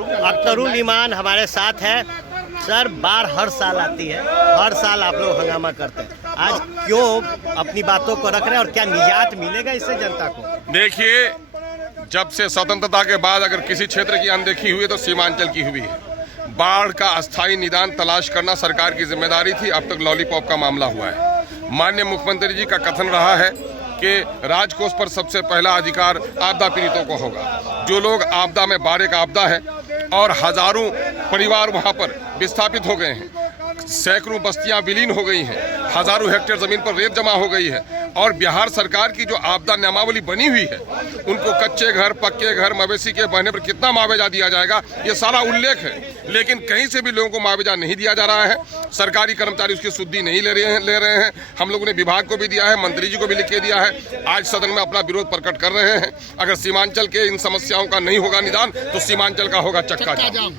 अख्तरुल ईमान हमारे साथ है। सर, बाढ़ हर साल आती है, हर साल आप लोग हंगामा करते हैं, आज क्यों अपनी बातों को रख रहे हैं और क्या निजात मिलेगा इससे जनता को? देखिए, जब से स्वतंत्रता के बाद अगर किसी क्षेत्र की अनदेखी हुई है तो सीमांचल की हुई है। बाढ़ का अस्थायी निदान तलाश करना सरकार की जिम्मेदारी थी, अब तक लॉलीपॉप का मामला हुआ है। माननीय मुख्यमंत्री जी का कथन रहा है कि राजकोष पर सबसे पहला अधिकार आपदा पीड़ितों को होगा। जो लोग आपदा में बाढ़ का आपदा है और हजारों परिवार वहां पर विस्थापित हो गए हैं, सैकड़ों बस्तियां विलीन हो गई हैं, हजारों हेक्टेयर जमीन पर रेत जमा हो गई है और बिहार सरकार की जो आपदा नियमावली बनी हुई है, उनको कच्चे घर, पक्के घर, मवेशी के बहने पर कितना मुआवजा दिया जाएगा, ये सारा उल्लेख है। लेकिन कहीं से भी लोगों को मुआवजा नहीं दिया जा रहा है। सरकारी कर्मचारी उसकी सुद्धि नहीं ले रहे हैं। हम लोगों ने विभाग को भी दिया है, मंत्री जी को भी लिख के दिया है, आज सदन में अपना विरोध प्रकट कर रहे हैं। अगर सीमांचल के इन समस्याओं का नहीं होगा निदान तो सीमांचल का होगा चक्का जाम।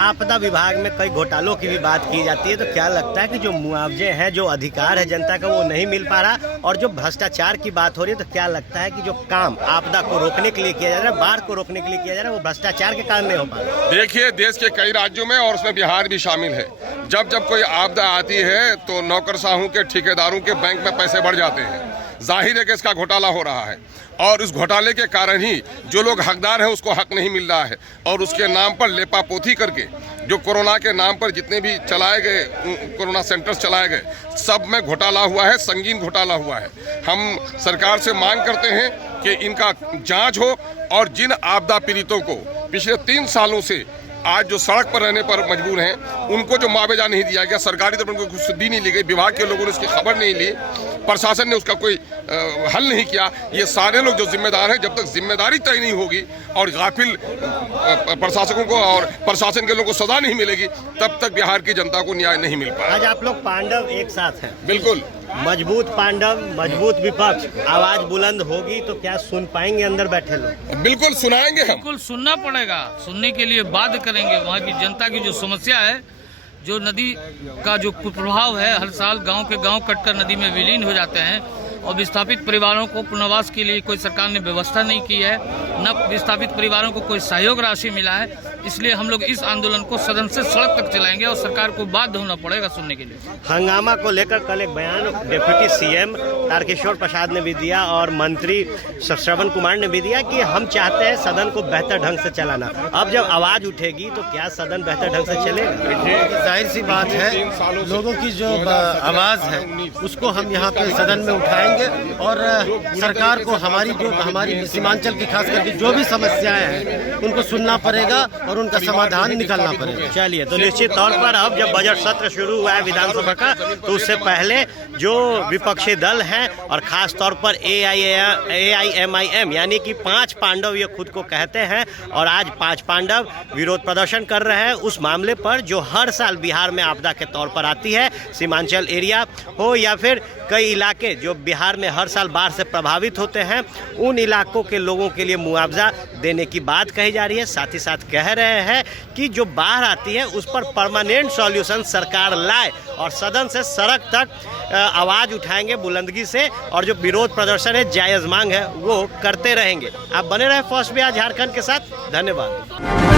आपदा विभाग में कई घोटालों की भी बात की जाती है, तो क्या लगता है कि जो मुआवजे हैं, जो अधिकार है जनता का, वो नहीं मिल पा रहा? और जो भ्रष्टाचार की बात हो रही है, तो क्या लगता है कि जो काम आपदा को रोकने के लिए किया जा रहा है, बाढ़ को रोकने के लिए किया जा रहा है, वो भ्रष्टाचार के कारण नहीं हो पा रहा? देखिए, देश के कई राज्यों में और उसमें बिहार भी शामिल है, जब जब कोई आपदा आती है तो नौकरशाहों के, ठेकेदारों के बैंक में पैसे बढ़ जाते हैं। जाहिर है कि इसका घोटाला हो रहा है और उस घोटाले के कारण ही जो लोग हकदार हैं उसको हक नहीं मिल रहा है और उसके नाम पर लेपापोती करके जो कोरोना के नाम पर जितने भी चलाए गए कोरोना सेंटर्स चलाए गए, सब में घोटाला हुआ है, संगीन घोटाला हुआ है। हम सरकार से मांग करते हैं कि इनका जांच हो और जिन आपदा पीड़ितों को पिछले 3 सालों से आज जो सड़क पर रहने पर मजबूर हैं, उनको जो मुआवजा नहीं दिया गया, सरकारी तरफ उनको कुछ सुद्धि नहीं ली गई, विभाग के लोगों ने उसकी खबर नहीं ली, प्रशासन ने उसका कोई हल नहीं किया। ये सारे लोग जो जिम्मेदार हैं, जब तक जिम्मेदारी तय नहीं होगी और गाफिल प्रशासकों को और प्रशासन के लोगों को सजा नहीं मिलेगी, तब तक बिहार की जनता को न्याय नहीं मिल पाएगा। आज आप लोग पांडव एक साथ हैं। बिल्कुल, मजबूत पांडव, मजबूत विपक्ष, आवाज बुलंद होगी तो क्या सुन पाएंगे अंदर बैठे लोग? बिल्कुल सुनाएंगे हम, बिल्कुल सुनना पड़ेगा, सुनने के लिए बाध्य करेंगे। वहाँ की जनता की जो समस्या है, जो नदी का जो कुप्रभाव है, हर साल गांव के गांव कटकर नदी में विलीन हो जाते हैं और विस्थापित परिवारों को पुनर्वास के लिए कोई सरकार ने व्यवस्था नहीं की है, न विस्थापित परिवारों को कोई सहयोग राशि मिला है। इसलिए हम लोग इस आंदोलन को सदन से सड़क तक चलाएंगे और सरकार को बाध्य होना पड़ेगा सुनने के लिए। हंगामा को लेकर कल एक बयान डिप्टी सीएम तारकिशोर प्रसाद ने भी दिया और मंत्री श्रवण कुमार ने भी दिया कि हम चाहते हैं सदन को बेहतर ढंग से चलाना। अब जब आवाज उठेगी तो क्या सदन बेहतर ढंग से चलेगा? जाहिर सी बात है, लोगों की जो आवाज है उसको हम यहाँ पे सदन में उठाएंगे और सरकार को हमारी सीमांचल की खास करके जो भी समस्याएं हैं उनको सुनना पड़ेगा और उनका समाधान निकालना पड़ेगा। चलिए, तो निश्चित तौर पर अब जब बजट सत्र शुरू हुआ है विधानसभा का, तो उससे पहले जो विपक्षी दल हैं और खास तौर पर AIMIM यानी कि 5 पांडव ये खुद को कहते हैं और आज 5 पांडव विरोध प्रदर्शन कर रहे हैं उस मामले पर जो हर साल बिहार में आपदा के तौर पर आती है। सीमांचल एरिया हो या फिर कई इलाके जो बिहार में हर साल बाढ़ से प्रभावित होते हैं, उन इलाकों के लोगों के लिए मुआवजा देने की बात कही जा रही है। साथ ही साथ कह रहे हैं कि जो बाढ़ आती है उस पर परमानेंट सॉल्यूशन सरकार लाए और सदन से सड़क तक आवाज़ उठाएंगे बुलंदगी से और जो विरोध प्रदर्शन है, जायज़ मांग है, वो करते रहेंगे। आप बने रहे फर्स्ट बिहार झारखंड के साथ। धन्यवाद।